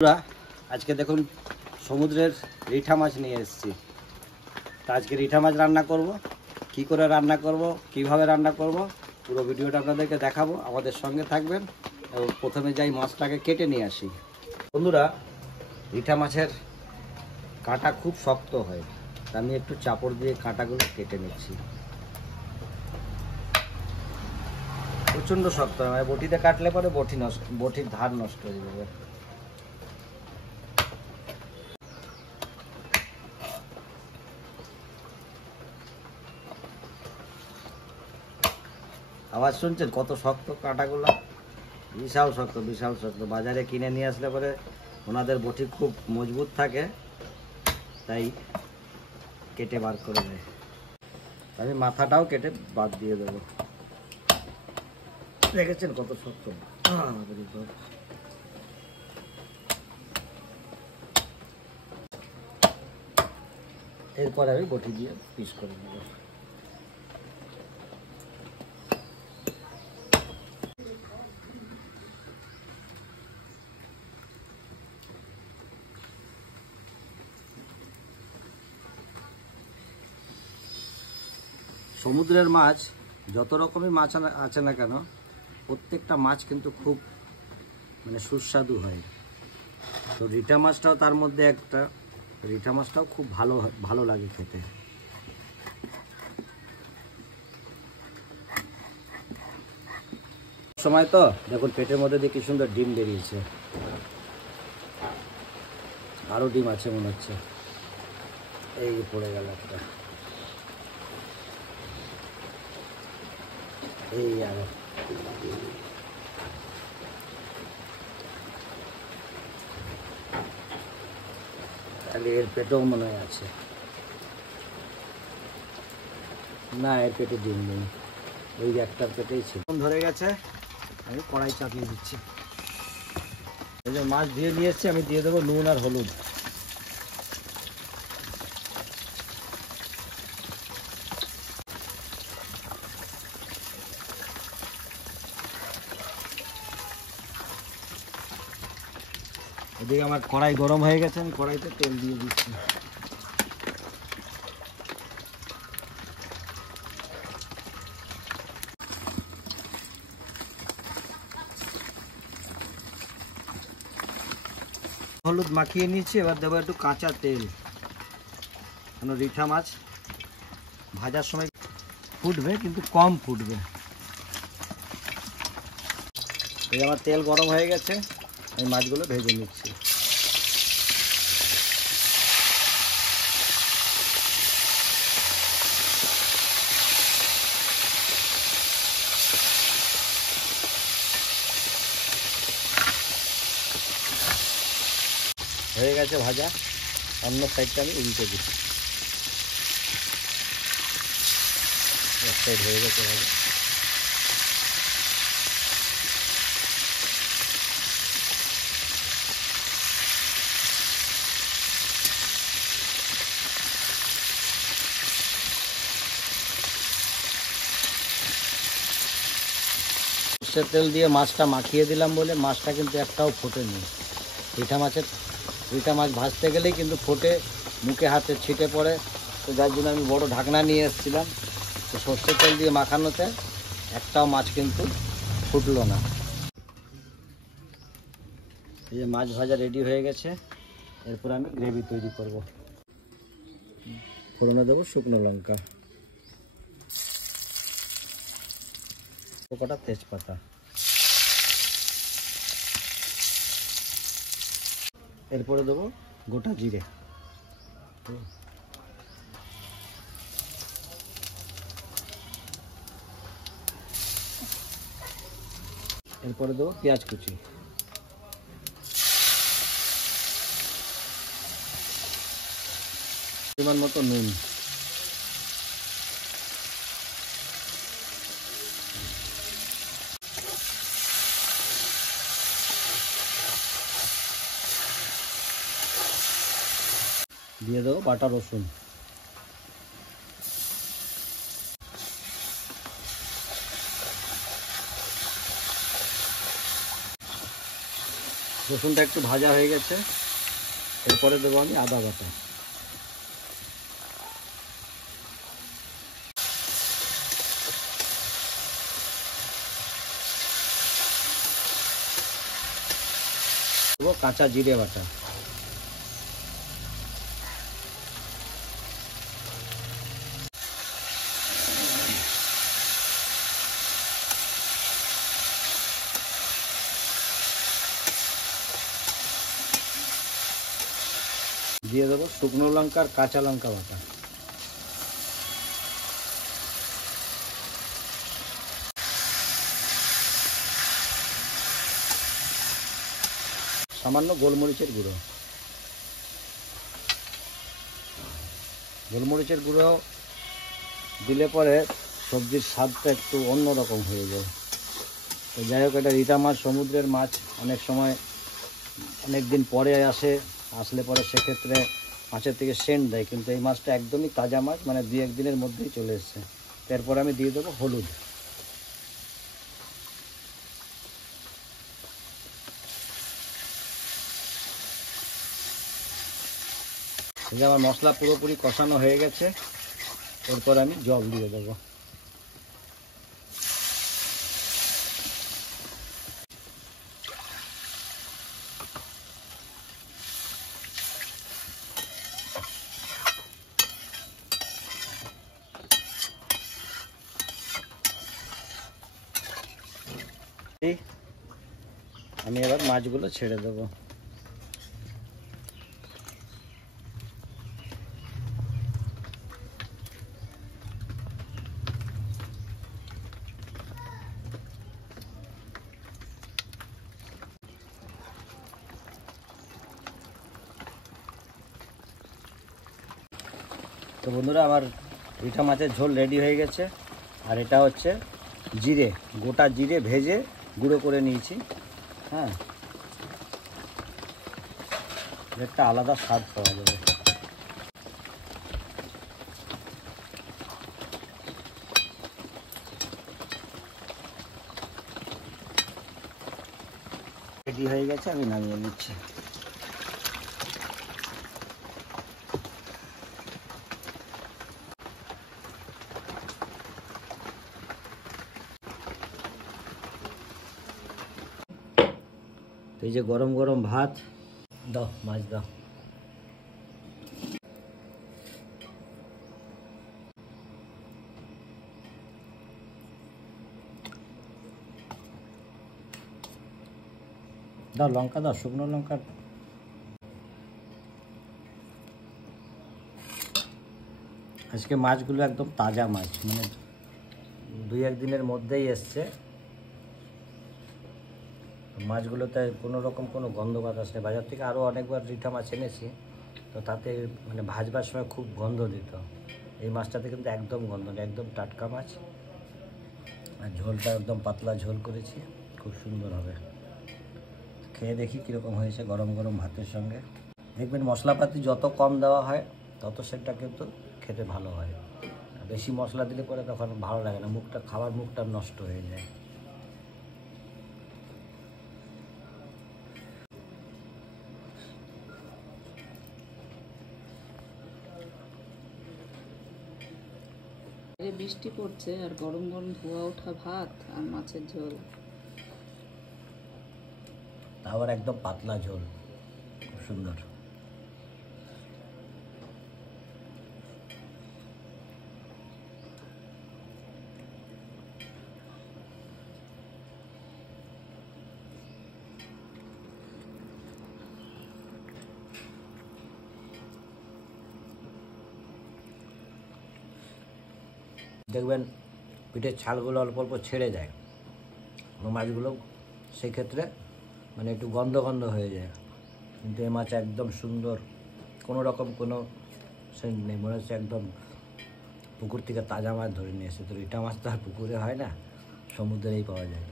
বন্ধুরা আজকে দেখুন সমুদ্রের রিঠা মাছ নিয়ে এসেছি। তো আজকে রিঠা মাছ রান্না করব। কি করে রান্না করব, কিভাবে রান্না করব, পুরো ভিডিওটা আপনাদেরকে দেখাবো। আমাদের সঙ্গে থাকবেন। এবং প্রথমে যাই মাছটাকে কেটে নিয়ে আসি। বন্ধুরা, রিঠা মাছের কাঁটা খুব শক্ত হয়, আমি একটু চাপড় দিয়ে কাঁটাগুলো কেটে নিচ্ছি। প্রচণ্ড শক্ত হয়, বটিতে কাটলে পরে বটির ধার নষ্ট হয়ে যাবে। আওয়াজ শুনছেন কত শক্ত কাঁটাগুলো? বিশাল শক্ত, বিশাল শক্ত। বাজারে কিনে নিয়ে আসলে পরে ওনাদের বটি খুব মজবুত থাকে, তাই কেটে বার করে দেয়। আমি মাথাটাও কেটে বাদ দিয়ে দেবো। দেখেছেন কত শক্ত। এরপর আমি বটি দিয়ে পিস করে নেব। সমুদ্রের মাছ যত রকমের মাছ আছে না কেন, প্রত্যেকটা মাছ কিন্তু খুব সুস্বাদু হয়। তো রিঠা মাছটাও তার মধ্যে একটা। রিঠা মাছটাও খুব ভালো লাগে খেতে। সময় তো দেখুন পেটের মধ্যে দিয়ে কি সুন্দর ডিম বেরিয়েছে। আরো ডিম আছে মনে হচ্ছে। এই পড়ে গেল একটা, এই আরো। তাহলে এর পেটেও মনে হয় আছে। না, এর পেটে ডিম নেই, ওই একটার পেটেই ছিল। ধরে গেছে, আমি কড়াই চাপিয়ে দিচ্ছি। এই যে মাছ দিয়ে নিয়েছি, আমি দিয়ে দেবো নুন আর হলুদ। এদিকে আমার কড়াই গরম হয়ে গেছে, আমি কড়াইতে তেল দিয়ে দিচ্ছি। হলুদ মাখিয়ে নিচ্ছি, এবার দেবো একটু কাঁচা তেল। কেন রিঠা মাছ ভাজার সময় ফুটবে, কিন্তু কম ফুটবে। এই আমার তেল গরম হয়ে গেছে, আমি মাছগুলো ভেজে নিচ্ছি। হয়ে গেছে ভাজা, অন্য সাইডটা আমি উল্টে দিচ্ছি। এক সাইড হয়ে গেছে ভাজা। সর্ষের তেল দিয়ে মাছটা মাখিয়ে দিলাম বলে মাছটা কিন্তু একটাও ফোটেনি। রিঠা মাছ ভাজতে গেলেই কিন্তু ফোটে, মুখে হাতে ছিটে পড়ে। তো যার জন্য আমি বড় ঢাকনা নিয়ে এসেছিলাম। তো সর্ষের তেল দিয়ে মাখানোতে একটাও মাছ কিন্তু ফুটলো না। এই যে মাছ ভাজা রেডি হয়ে গেছে। এরপর আমি গ্রেভি তৈরি করব। ফোড়নে দেবো শুকনো লঙ্কা, কটা তেজপাতা, এরপরে দেবো গোটা জিরে, এরপরে দেবো পেঁয়াজ কুচি, পরিমাণ মতো নুন, দিয়ে দেবো বাটা রসুন, রসুনটা একটু ভাজা হয়ে গেছে, এরপরে দেবো আমি আদা বাটা। দেবো কাঁচা জিরে বাটা। দিয়ে দেবো শুকনো লঙ্কা আর কাঁচা লঙ্কা বাটা। সামান্য গোলমরিচের গুঁড়ো। গোলমরিচের গুঁড়ো দিলে পরে সবজির স্বাদটা একটু অন্যরকম হয়ে যায়। তো যাই হোক, এটা রিঠা মাছ, সমুদ্রের মাছ, অনেক সময় অনেক দিন পরে আসলে পরে সেক্ষেত্রে মাছের থেকে সেন্ট দেয়, কিন্তু এই মাছটা একদমই তাজা মাছ, মানে 2-1 দিনের মধ্যেই চলে এসছে। এরপর আমি দিয়ে দেবো হলুদ। এই যে আমার মশলা পুরোপুরি কষানো হয়ে গেছে, এরপর আমি জল দিয়ে দেবো। আমি এবার মাছগুলো ছেড়ে দেবো। তো বন্ধুরা, আমার রিঠা মাছের ঝোল রেডি হয়ে গেছে। আর এটা হচ্ছে জিরে, গোটা জিরে ভেজে গুঁড়ো করে নিয়েছি। হ্যাঁ, একটা আলাদা স্বাদ পাওয়া যাবে। রেডি হয়ে গেছে, আমি নামিয়ে নিচ্ছি। তো এই যে গরম গরম ভাত, দাও মাছ দাও। দাও লঙ্কা দাও, শুকনো লঙ্কা। আজকে মাছগুলো একদম তাজা মাছ, মানে 2-1 দিনের মধ্যেই এসছে। মাছগুলোতে কোনো রকম কোনো গন্ধ বাতাস নেই। বাজার থেকে আরও অনেকবার রিঠা মাছ এনেছি, তো তাতে মানে ভাজবার সময় খুব গন্ধ দিত। এই মাছটাতে কিন্তু একদম গন্ধ নেই, একদম টাটকা মাছ। আর ঝোলটা একদম পাতলা ঝোল করেছি, খুব সুন্দর হবে। খেয়ে দেখি কীরকম হয়েছে গরম গরম ভাতের সঙ্গে। দেখবেন মশলাপাতি যত কম দেওয়া হয় তত সেটা কিন্তু খেতে ভালো হয়। বেশি মশলা দিলে পরে তখন ভালো লাগে না, খাবার মুখটা নষ্ট হয়ে যায়। বৃষ্টি পড়ছে আর গরম গরম ধোয়া ওঠা ভাত আর মাছের ঝোল, আবার একদম পাতলা ঝোল, খুব সুন্দর। দেখবেন পিঠের ছালগুলো অল্প অল্প ছেড়ে যায় মাছগুলো, সেক্ষেত্রে মানে একটু গন্ধ গন্ধ হয়ে যায়। কিন্তু এই মাছ একদম সুন্দর, কোনো রকম কোনো সেন্ট নেই, মনে হচ্ছে একদম পুকুর থেকে তাজা মাছ ধরে নিয়ে এসে। তো রিঠা মাছ তো আর পুকুরে হয় না, সমুদ্রেই পাওয়া যায়।